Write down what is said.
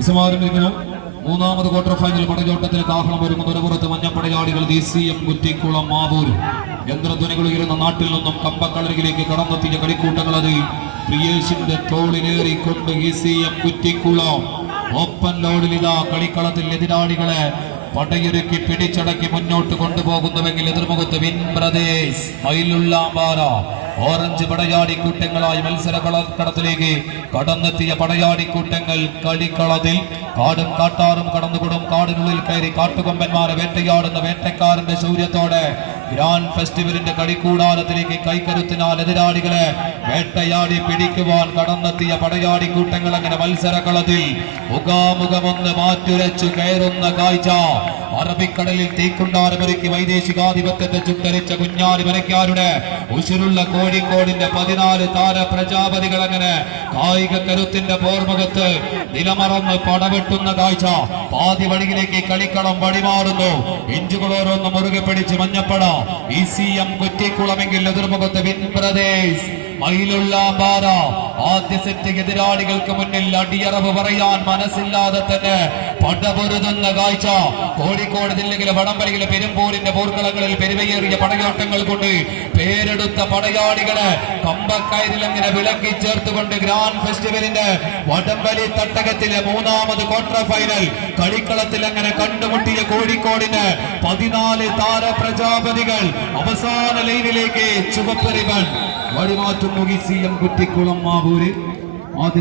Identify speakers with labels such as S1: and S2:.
S1: വിസമാരംഭിക്കുന്നു മൂന്നാമത് quarter final പടയോട്ടത്തിൽ കാഹളം ഒരുങ്ങുന്ന ഒരു പുറത്ത് മഞ്ഞപ്പടയാളികൾ ദേശീയം കുറ്റിക്കുളം മാവൂർ. യന്ത്രധ്വനികൾ ഉയരുന്ന നാട്ടിൽ നിന്നും കമ്പക്കളരികിലേക്ക് കടന്നെത്തിയ കളിക്കൂട്ടങ്ങൾ അത് പ്രിയേഷിന്റെ തോളിലേറിക്കൊണ്ട് ഈസിയം കുറ്റിക്കുളം. ഓപ്പൺ ലോഡിൽ ഇതാ കളിക്കളത്തിൽ എതിരാളികളെ പടയൊരുക്കി പിടിച്ചടക്കി മുന്നോട്ട് കൊണ്ടുപോകുന്നുവെങ്കിൽ എതിർമുഖത്ത് വിൻ പ്രദേശ് മയിലുള്ളാമ്പാറ ഓറഞ്ച് പടയാടി കൂട്ടങ്ങളായി മത്സര കളത്തിലേക്ക് കടന്നെത്തിയ പടയാടി കൂട്ടങ്ങൾ കളിക്കളത്തിൽ കാടും കാട്ടാറും കടന്നുകൂടും. കാടിനുള്ളിൽ കയറി കാട്ടുകൊമ്പന്മാരെ വേട്ടയാടുന്ന വേട്ടക്കാരന്റെ ശൗര്യത്തോടെ ഗ്രാൻഡ് ഫെസ്റ്റിവലിന്റെ കളിക്കൂടാരത്തിലേക്ക് കൈക്കരുത്തിനാൽ എതിരാളികളെ വേട്ടയാടി പിടിക്കുവാൻ കടന്നെത്തിയ പടയാടി കൂട്ടങ്ങൾ അങ്ങനെ മത്സരകളത്തിൽ മുഖാമുഖമൊന്ന് മാറ്റുരച്ചു കയറുന്ന കാഴ്ച. അറബിക്കടലിൽ തീക്കുണ്ടാരമൊരുക്കി വൈദേശികാധിപത്യത്തെ ചുട്ടരിച്ച കുഞ്ഞാലി വരയ്ക്കാരുടെ ഉശിരുള്ള കോഴിക്കോടിന്റെ പതിനാല് താര പ്രജാപതികൾ അങ്ങനെ കായിക കരുത്തിന്റെ പോർമുഖത്ത് നിലമറന്ന് പടവെട്ടുന്ന കാഴ്ച പാതി വഴിയിലേക്ക് കളിക്കളം വഴിമാറുന്നു ഇഞ്ചുകളോരോന്ന് മുറുകെ പിടിച്ച് മഞ്ഞപ്പട. ഇ സി എം കുറ്റിക്കുളമെങ്കിൽ എതിർമുഖത്ത് വിൻ പ്രദേശ് മയിലുള്ള പാറ ആദ്യ സെറ്റ് എതിരാളികൾക്ക് മുന്നിൽ അടിയറവ് പറയാൻ മനസ്സില്ലാതെ തന്നെ പടപൊരുതുന്ന കാഴ്ച. കോഴിക്കോട് ജില്ലയിലെ വടംവലിയിലെ പെരുമ്പൂരിന്റെ പോർക്കളങ്ങളിൽ പെരുവയേറിയ പടയാട്ടങ്ങൾ കൊണ്ട് പേരെടുത്ത പടയാളികളെ കമ്പക്കയറിലങ്ങനെ വിളക്കി ചേർത്തുകൊണ്ട് ഗ്രാൻഡ് ഫെസ്റ്റിവലിന്റെ വടംവലി തട്ടകത്തിലെ മൂന്നാമത് ക്വാർട്ടർ ഫൈനൽ കളിക്കളത്തിൽ അങ്ങനെ കണ്ടുമുട്ടിയ കോഴിക്കോടിന് പതിനാല് താര പ്രജാപതികൾ അവസാന ലൈനിലേക്ക് ചുവപ്പ് വഴിമാറ്റുന്നു മുഖി സി എം കുറ്റിക്കുളം മാവൂര്. ആദ്യ